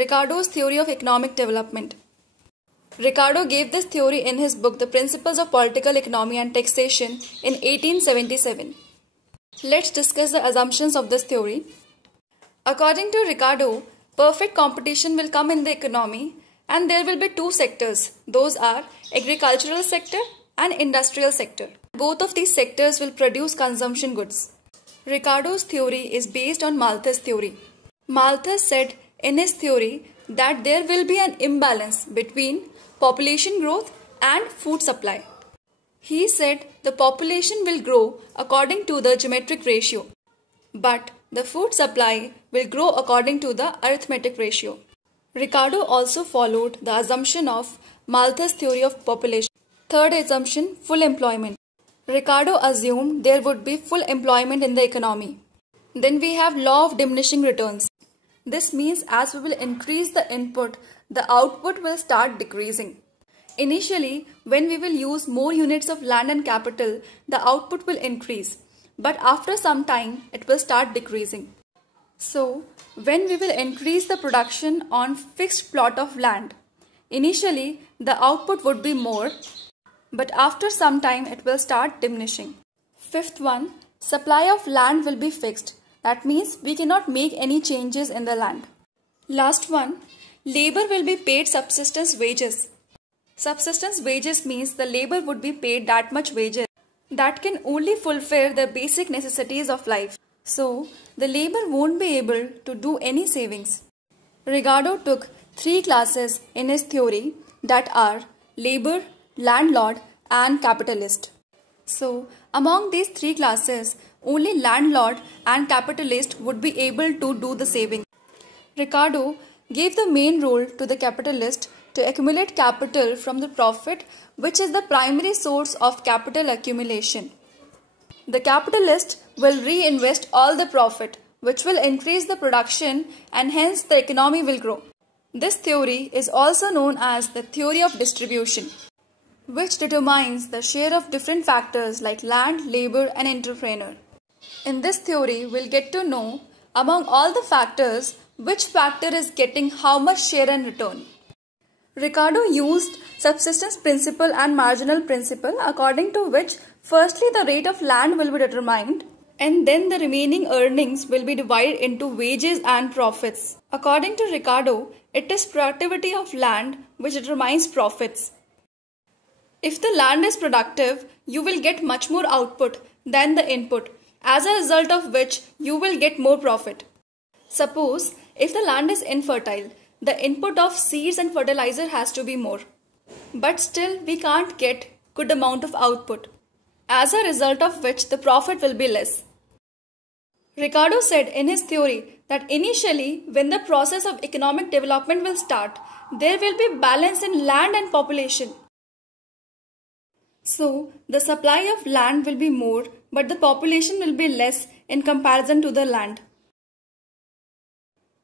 Ricardo's theory of economic development. Ricardo gave this theory in his book The Principles of Political Economy and Taxation in 1877. Let's discuss the assumptions of this theory. According to Ricardo, perfect competition will come in the economy and there will be two sectors. Those are agricultural sector and industrial sector. Both of these sectors will produce consumption goods. Ricardo's theory is based on Malthus' theory. Malthus said in his theory that there will be an imbalance between population growth and food supply. He said the population will grow according to the geometric ratio, but the food supply will grow according to the arithmetic ratio. Ricardo also followed the assumption of Malthus' theory of population. Third assumption, full employment. Ricardo assumed there would be full employment in the economy. Then we have law of diminishing returns. This means as we will increase the input, the output will start decreasing. Initially, when we will use more units of land and capital, the output will increase. But after some time, it will start decreasing. So, when we will increase the production on fixed plot of land, initially the output would be more, but after some time it will start diminishing. Fifth one, supply of land will be fixed. That means we cannot make any changes in the land. Last one, labor will be paid subsistence wages. Subsistence wages means the labor would be paid that much wages that can only fulfill the basic necessities of life. So, the labor won't be able to do any savings. Ricardo took three classes in his theory that are labor, landlord and capitalist. So, among these three classes, only landlord and capitalist would be able to do the saving. Ricardo gave the main role to the capitalist to accumulate capital from the profit, which is the primary source of capital accumulation. The capitalist will reinvest all the profit, which will increase the production and hence the economy will grow. This theory is also known as the theory of distribution, which determines the share of different factors like land, labor and entrepreneur. In this theory, we'll get to know among all the factors which factor is getting how much share and return. Ricardo used subsistence principle and marginal principle, according to which firstly the rate of land will be determined and then the remaining earnings will be divided into wages and profits. According to Ricardo, it is productivity of land which determines profits. If the land is productive, you will get much more output than the input, as a result of which you will get more profit. Suppose if the land is infertile, the input of seeds and fertilizer has to be more. But still we can't get good amount of output, as a result of which the profit will be less. Ricardo said in his theory that initially when the process of economic development will start, there will be balance in land and population. So, the supply of land will be more, but the population will be less in comparison to the land.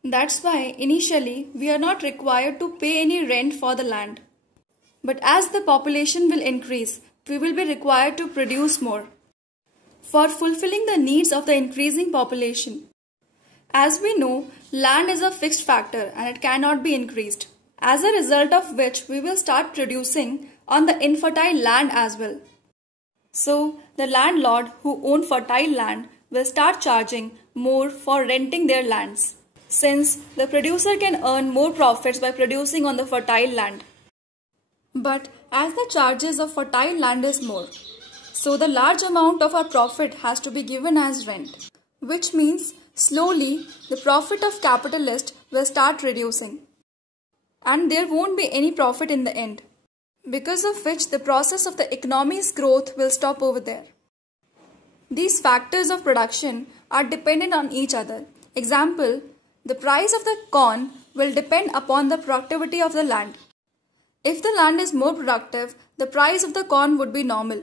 That's why initially we are not required to pay any rent for the land. But as the population will increase, we will be required to produce more for fulfilling the needs of the increasing population. As we know, land is a fixed factor and it cannot be increased, as a result of which we will start producing on the infertile land as well. So, the landlord who own fertile land will start charging more for renting their lands, since the producer can earn more profits by producing on the fertile land. But as the charges of fertile land is more, so the large amount of our profit has to be given as rent, which means slowly the profit of capitalist will start reducing and there won't be any profit in the end, because of which the process of the economy's growth will stop over there. These factors of production are dependent on each other. Example, the price of the corn will depend upon the productivity of the land. If the land is more productive, the price of the corn would be normal.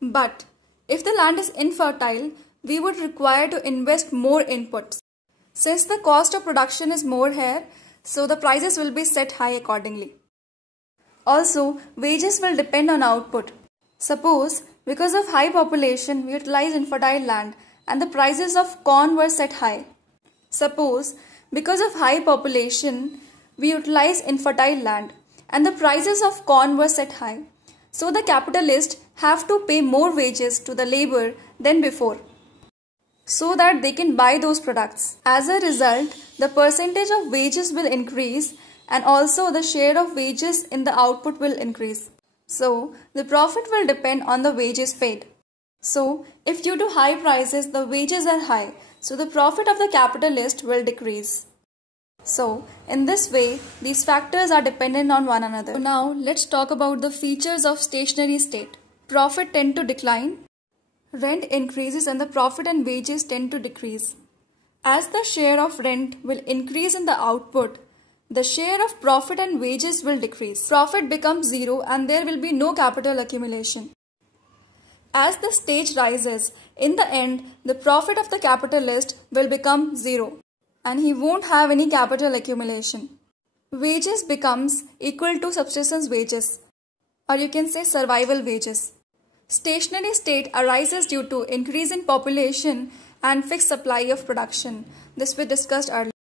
But if the land is infertile, we would require to invest more inputs. Since the cost of production is more here, so the prices will be set high accordingly. Also, wages will depend on output. Suppose, because of high population, we utilize infertile land and the prices of corn were set high. Suppose, because of high population, we utilized infertile land and the prices of corn were set high. So the capitalists have to pay more wages to the labor than before so that they can buy those products. As a result, the percentage of wages will increase and also the share of wages in the output will increase. So the profit will depend on the wages paid. So if due to high prices the wages are high, so the profit of the capitalist will decrease. So in this way, these factors are dependent on one another. So now let's talk about the features of stationary state. Profit tend to decline, rent increases and the profit and wages tend to decrease. As the share of rent will increase in the output, the share of profit and wages will decrease. Profit becomes zero and there will be no capital accumulation. As the stage rises, in the end, the profit of the capitalist will become zero and he won't have any capital accumulation. Wages becomes equal to subsistence wages, or you can say survival wages. Stationary state arises due to increase in population and fixed supply of production. This we discussed earlier.